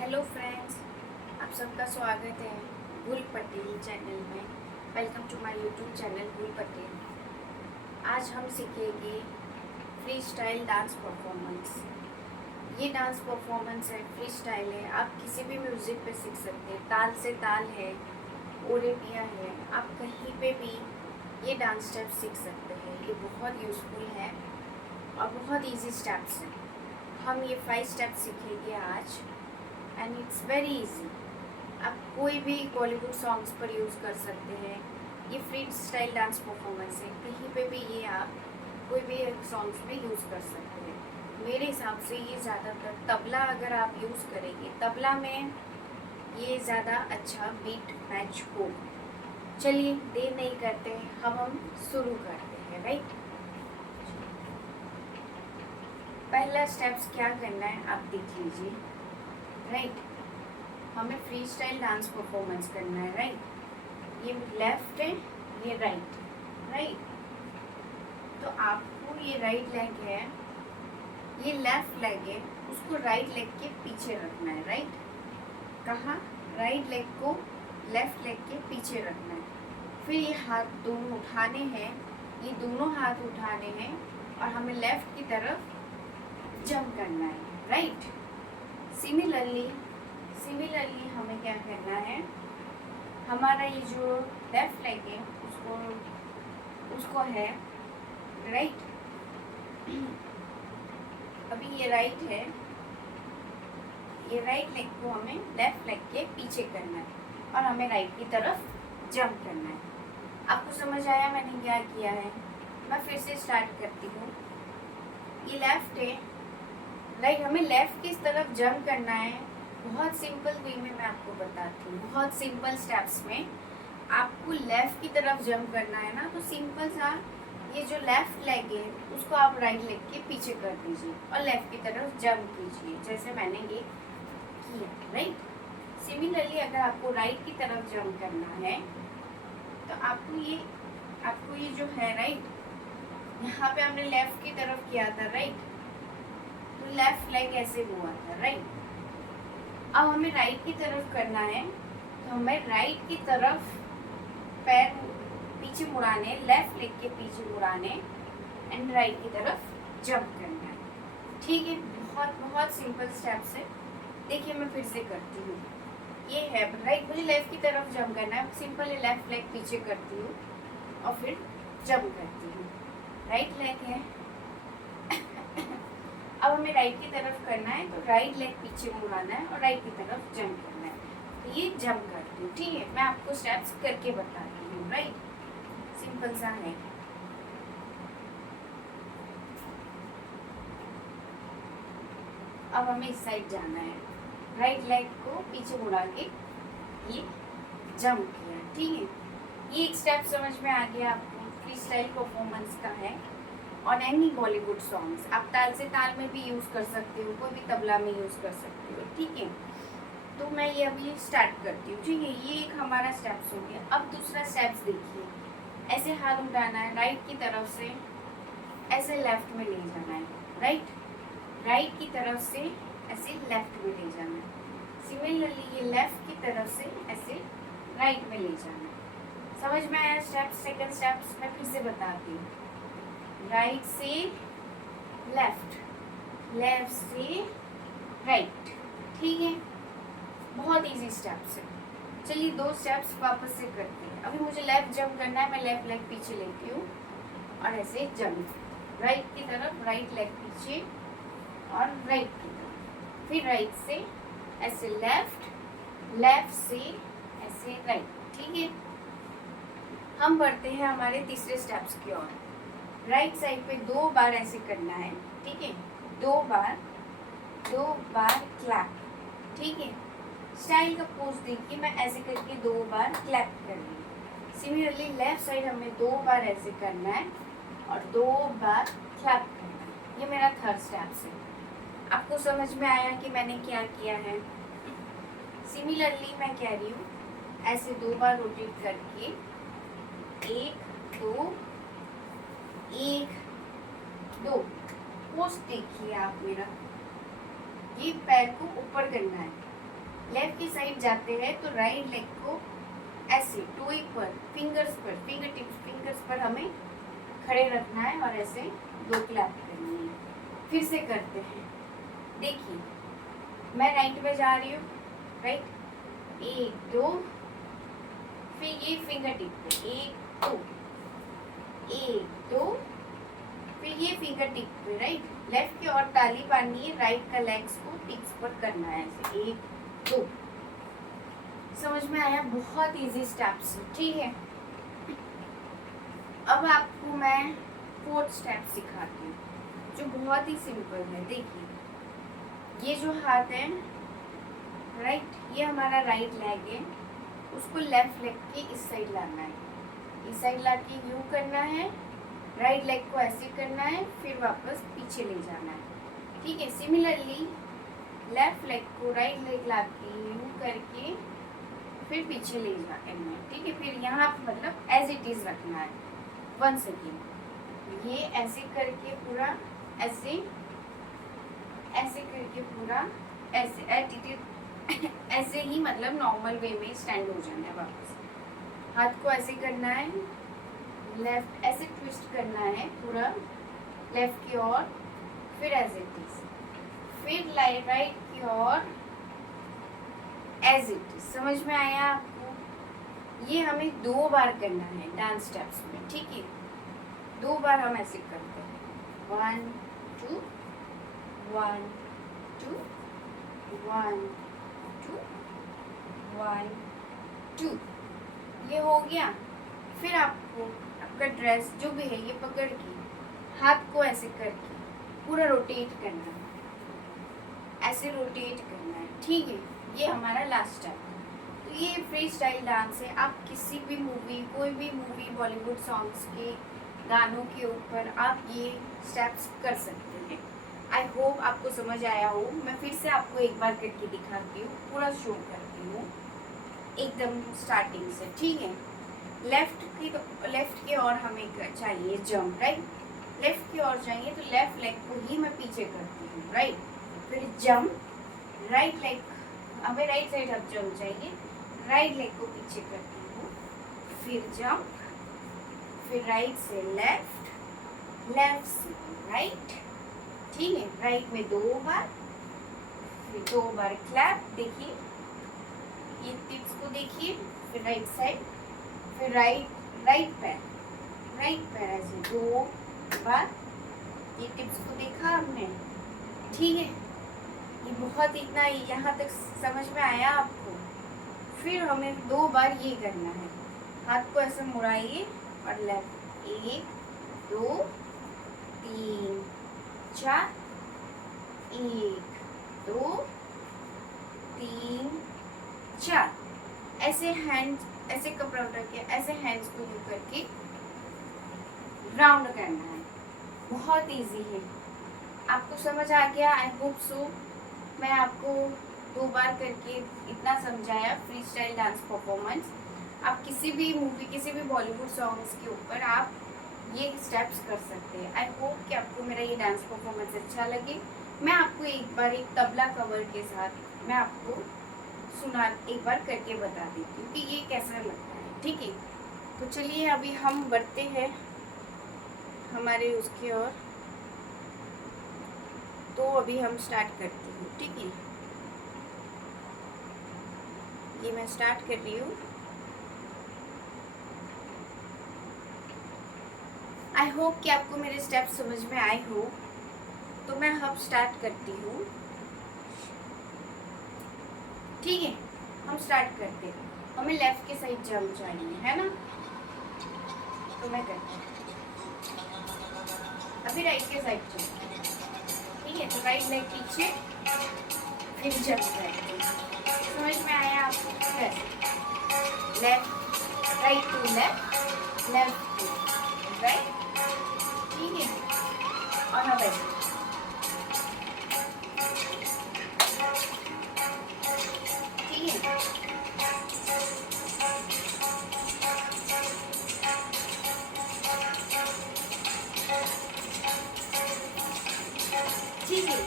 Hello friends, आप सबका स्वागत है गुल पटेल चैनल में। Welcome to my YouTube channel Gul Patel. आज हम सीखेंगे फ्री स्टाइल डांस परफॉर्मेंस। ये डांस परफॉर्मेंस है, फ्री स्टाइल है, आप किसी भी म्यूज़िक पे सीख सकते हैं। ताल से ताल है, ओरेपिया है, आप कहीं पे भी ये डांस स्टेप सीख सकते हैं। ये बहुत यूज़फुल है और बहुत ईजी स्टेप्स हैं। हम ये 5 स्टेप्स सीखेंगे आज एंड इट्स वेरी इजी। आप कोई भी बॉलीवुड सॉन्ग्स पर यूज़ कर सकते हैं। ये फ्री स्टाइल डांस परफॉर्मेंस है, कहीं पे भी ये आप कोई भी सॉन्ग्स में यूज़ कर सकते हैं। मेरे हिसाब से ये ज़्यादातर तबला अगर आप यूज़ करेंगे, तबला में ये ज़्यादा अच्छा बीट मैच हो। चलिए देर नहीं करते, हम शुरू करते हैं। राइट, पहला स्टेप्स क्या करना है आप देख लीजिए। राइट, हमें फ्री स्टाइल डांस परफॉर्मेंस करना है। राइट, ये लेफ्ट है, ये राइट। राइट, तो आपको ये राइट लेग है, ये लेफ्ट लेग है, उसको राइट लेग के पीछे रखना है। राइट, कहाँ? राइट लेग को लेफ्ट लेग के पीछे रखना है। फिर ये हाथ दोनों उठाने हैं, ये दोनों हाथ उठाने हैं और हमें लेफ्ट की तरफ जंप करना है। राइट, सिमिलरली हमें क्या करना है, हमारा ये जो लेफ्ट लेग है उसको है राइट। अभी ये राइट है, ये राइट लेग को हमें लेफ्ट लेग के पीछे करना है और हमें राइट की तरफ जंप करना है। आपको समझ आया मैंने क्या किया है? मैं फिर से स्टार्ट करती हूँ। ये लेफ्ट है, राइट, हमें लेफ्ट की तरफ जंप करना है। बहुत सिंपल वे में मैं आपको बताती हूँ, बहुत सिंपल स्टेप्स में आपको लेफ्ट की तरफ जंप करना है ना, तो सिंपल सा ये जो लेफ्ट लेग है उसको आप राइट लेग के पीछे कर दीजिए और लेफ्ट की तरफ जंप कीजिए, जैसे मैंने ये किया। राइट, सिमिलरली अगर आपको राइट की तरफ जंप करना है तो आपको ये जो है राइट, यहाँ पे हमने लेफ्ट की तरफ किया था। राइट, तो लेफ्ट लेग ऐसे हुआ था। राइट, अब हमें राइट की तरफ करना है, तो हमें राइट की तरफ पैर पीछे मुड़ाने, लेफ्ट लेग के पीछे मुड़ाने एंड राइट की तरफ जंप करना है। ठीक है, बहुत बहुत सिंपल स्टेप्स है। देखिए मैं फिर से करती हूँ। ये है राइट, मुझे लेफ्ट की तरफ जंप करना है, सिंपल लेफ्ट लेग पीछे करती हूँ और फिर जंप करती हूँ। राइट लेग है अब हमें राइट की तरफ करना है, तो राइट लेग पीछे मुड़ाना है और राइट की तरफ जंप करना है। तो ये जंप करती हूँ। ठीक है, मैं आपको स्टेप्स करके बताती हूँ। राइट, सिंपल सा है। अब हमें इस साइड जाना है, राइट लेग को पीछे मुड़ा के ये जंप किया। ठीक है, ये एक स्टेप समझ में आ गया आपको, फ्री स्टाइल परफॉर्मेंस का है और एनी बॉलीवुड सॉन्ग्स आप ताल से ताल में भी यूज़ कर सकते हो, कोई भी तबला में यूज़ कर सकते हो। ठीक है, तो मैं ये अभी स्टार्ट करती हूँ। ठीक है, ये एक हमारा स्टेप्स हो गया। अब दूसरा स्टेप्स देखिए, ऐसे हाथ उठाना है राइट की तरफ से, ऐसे लेफ्ट में ले जाना है। राइट, राइट की तरफ से ऐसे लेफ्ट में ले जाना है। सिमिलरली ये लेफ्ट की तरफ से ऐसे राइट में ले जाना है। समझ में आया स्टेप्स? सेकंड स्टेप्स मैं फिर से बताती हूँ। राइट से लेफ्ट, लेफ्ट से राइट। ठीक है, बहुत इजी स्टेप्स है। चलिए 2 स्टेप्स वापस से करते हैं। अभी मुझे लेफ्ट जंप करना है, मैं लेफ्ट लेग पीछे लेती हूँ और ऐसे जंप, राइट की तरफ, राइट लेग पीछे और राइट की तरफ, फिर राइट से ऐसे लेफ्ट, लेफ्ट से ऐसे राइट। ठीक है, हम बढ़ते हैं हमारे तीसरे स्टेप्स की ओर। राइट साइड पे 2 बार ऐसे करना है। ठीक है, 2 बार क्लैप। ठीक है, स्टाइल का पोज देखिए, मैं ऐसे करके 2 बार क्लैप कर रही हूँ। सिमिलरली लेफ्ट साइड हमें 2 बार ऐसे करना है और 2 बार क्लैप करना है। ये मेरा थर्ड स्टेप्स है। आपको समझ में आया कि मैंने क्या किया है? सिमिलरली मैं कह रही हूँ, ऐसे 2 बार रोटेट करके 1 2 1 2 पोज देखिए आप मेरा, ये पैर को ऊपर करना है। लेफ्ट की साइड जाते हैं तो राइट लेग को ऐसे टोई पर, फिंगर टिप्स फिंगर्स पर हमें खड़े रखना है और ऐसे 2 क्लैप करनी है। फिर से करते हैं, देखिए मैं राइट में जा रही हूँ, राइट 1 2, फिर ये फिंगर टिप पे 1 2 1 2, फिर ये फिंगर टिप पे राइट, लेफ्ट की ओर ताली बांधनी है, राइट का लेग्स को टिप्स पर करना है ऐसे 1 2। समझ में आया? बहुत इजी स्टेप्स, ठीक है। अब आपको मैं 4th स्टेप सिखाती हूँ जो बहुत ही सिंपल है। देखिए ये जो हाथ है राइट, ये हमारा राइट लेग है, उसको लेफ्ट लेग के इस साइड लाना है, इस साइड ला के यूँ करना है, राइट लेग को ऐसे करना है, फिर वापस पीछे ले जाना है, ठीक है। सिमिलरली लेफ्ट लेग को राइट लेग ला के यूँ करके फिर पीछे ले जाना है, ठीक है। फिर यहाँ मतलब एज इट इज रखना है। वंस अगेन ये ऐसे करके पूरा ऐसे करके पूरा ऐसे एटीट्यूड ऐसे ही मतलब नॉर्मल वे में स्टैंड हो जाना है। वापस हाथ को ऐसे करना है, लेफ्ट ऐसे ट्विस्ट करना है पूरा लेफ्ट की ओर, फिर एज इट इज, फिर राइट की ओर एज इट इज। समझ में आया आपको? ये हमें 2 बार करना है डांस स्टेप्स में, ठीक है। 2 बार हम ऐसे करते हैं, 1 2 1 2 1 2 1 2। ये हो गया। फिर आपको आपका ड्रेस जो भी है ये पकड़ के हाथ को ऐसे करके पूरा रोटेट करना है, ऐसे रोटेट करना है, ठीक है। ये हमारा लास्ट स्टेप। तो ये फ्री स्टाइल डांस है, आप किसी भी मूवी, कोई भी मूवी बॉलीवुड सॉन्ग्स के गानों के ऊपर आप ये स्टेप्स कर सकते हैं। आई होप आपको समझ आया हो। मैं फिर से आपको एक बार करके दिखाती हूँ, पूरा शो करती हूँ एकदम स्टार्टिंग से, ठीक है। लेफ्ट की ओर हमें चाहिए जंप, राइट। लेफ्ट की ओर चाहिए तो लेफ्ट लेग को ही मैं पीछे करती हूँ, राइट। फिर जंप, राइट लेग, हमें राइट साइड अब जंप चाहिए, राइट लेग को पीछे करती हूँ, फिर जंप, फिर राइट से लेफ्ट, लेफ्ट से राइट, ठीक है। राइट में 2 बार, फिर 2 बार क्लैप, देखिए ये टिप्स को देखिए, फिर राइट साइड, फिर राइट पैर ऐसे 2 बार, ये टिप्स को देखा आपने, ठीक है। ये बहुत इतना यहाँ तक समझ में आया आपको? फिर हमें 2 बार ये करना है, हाथ को ऐसे मुड़ाइए और लेफ्ट 1 2 3 4 1 2 3 4, ऐसे हैंड ऐसे कपड़ा उठा के ऐसे हैंड्स को यूँ करके राउंड करना है। बहुत इजी है, आपको समझ आ गया? I hope so. मैं आपको 2 बार करके इतना समझाया फ्री स्टाइल डांस परफॉर्मेंस। आप किसी भी मूवी, किसी भी बॉलीवुड सॉन्ग्स के ऊपर आप ये स्टेप्स कर सकते हैं। आई होप कि आपको मेरा ये डांस परफॉर्मेंस अच्छा लगे। मैं आपको एक बार एक तबला कवर के साथ मैं आपको एक बार करके बता देती हूँ कि ये कैसा लगता है, ठीक है। तो चलिए अभी हम बढ़ते हैं हमारे उसकी ओर। तो अभी हम स्टार्ट करते हैं, ठीक है। ये मैं स्टार्ट कर रही हूँ। आई होप कि आपको मेरे स्टेप्स समझ में आए हो। तो मैं अब स्टार्ट करती हूँ, ठीक है। हम स्टार्ट करते हैं। हमें लेफ्ट के साइड जंप चाहिए, है ना। तो मैं करती हूँ अभी राइट के साइड जंप, ठीक है। तो राइट लेग पीछे, फिर जंप करते हैं। समझ में आया आपको? कैसे? Left right to left, left to right, ठीक है। और अब ऐसे, ठीक है। ठीक है,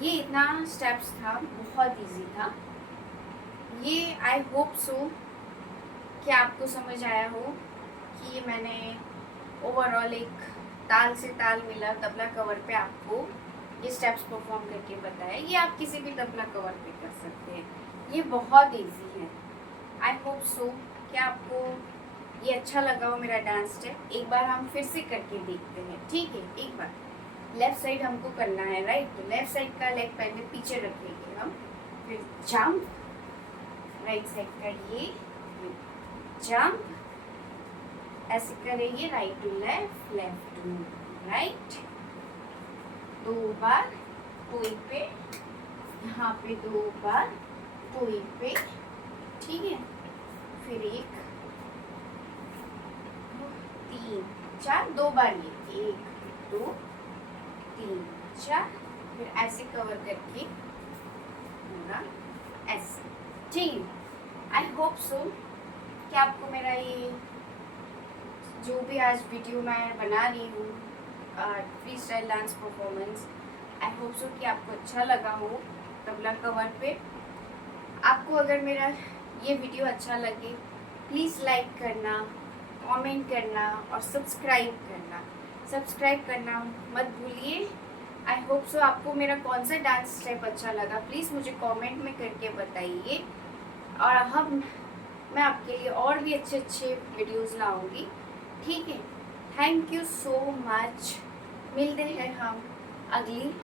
ये इतना स्टेप्स था, बहुत इजी था ये। आई होप सो कि आपको समझ आया हो कि मैंने ओवरऑल एक ताल से ताल मिला तबला कवर पे आपको ये स्टेप्स परफॉर्म करके बताया। ये आप किसी भी तबला कवर पे कर सकते हैं, ये बहुत इजी है। आई होप सो कि आपको ये अच्छा लगा हो मेरा डांस स्टेप। एक बार हम फिर से करके देखते हैं, ठीक है। एक बार लेफ्ट साइड हमको करना है, राइट। तो लेफ्ट साइड का लेग पहले पीछे रखेंगे हम, फिर जंप, राइट साइड का ये जंप, ऐसे करेंगे, right to left, left to right. 2 बार टोई पे, यहाँ पे 2 बार टोई पे, ठीक है। फिर 1 3 4, 2 बार ये 1 2 3 4, फिर ऐसे कवर करके पूरा ऐसे, ठीक है। आई होप सो कि आपको मेरा ये जो भी आज वीडियो मैं बना रही हूँ free style dance performance, I hope so कि आपको अच्छा लगा हो तबला कवर पे। आपको अगर मेरा ये वीडियो अच्छा लगे प्लीज़ लाइक करना, कमेंट करना और सब्सक्राइब करना मत भूलिए। आई होप सो आपको मेरा कौन सा डांस स्टेप अच्छा लगा प्लीज़ मुझे कमेंट में करके बताइए, और हम मैं आपके लिए और भी अच्छे अच्छे वीडियोस लाऊंगी, ठीक है। Thank you so much. मिलते हैं हम अगली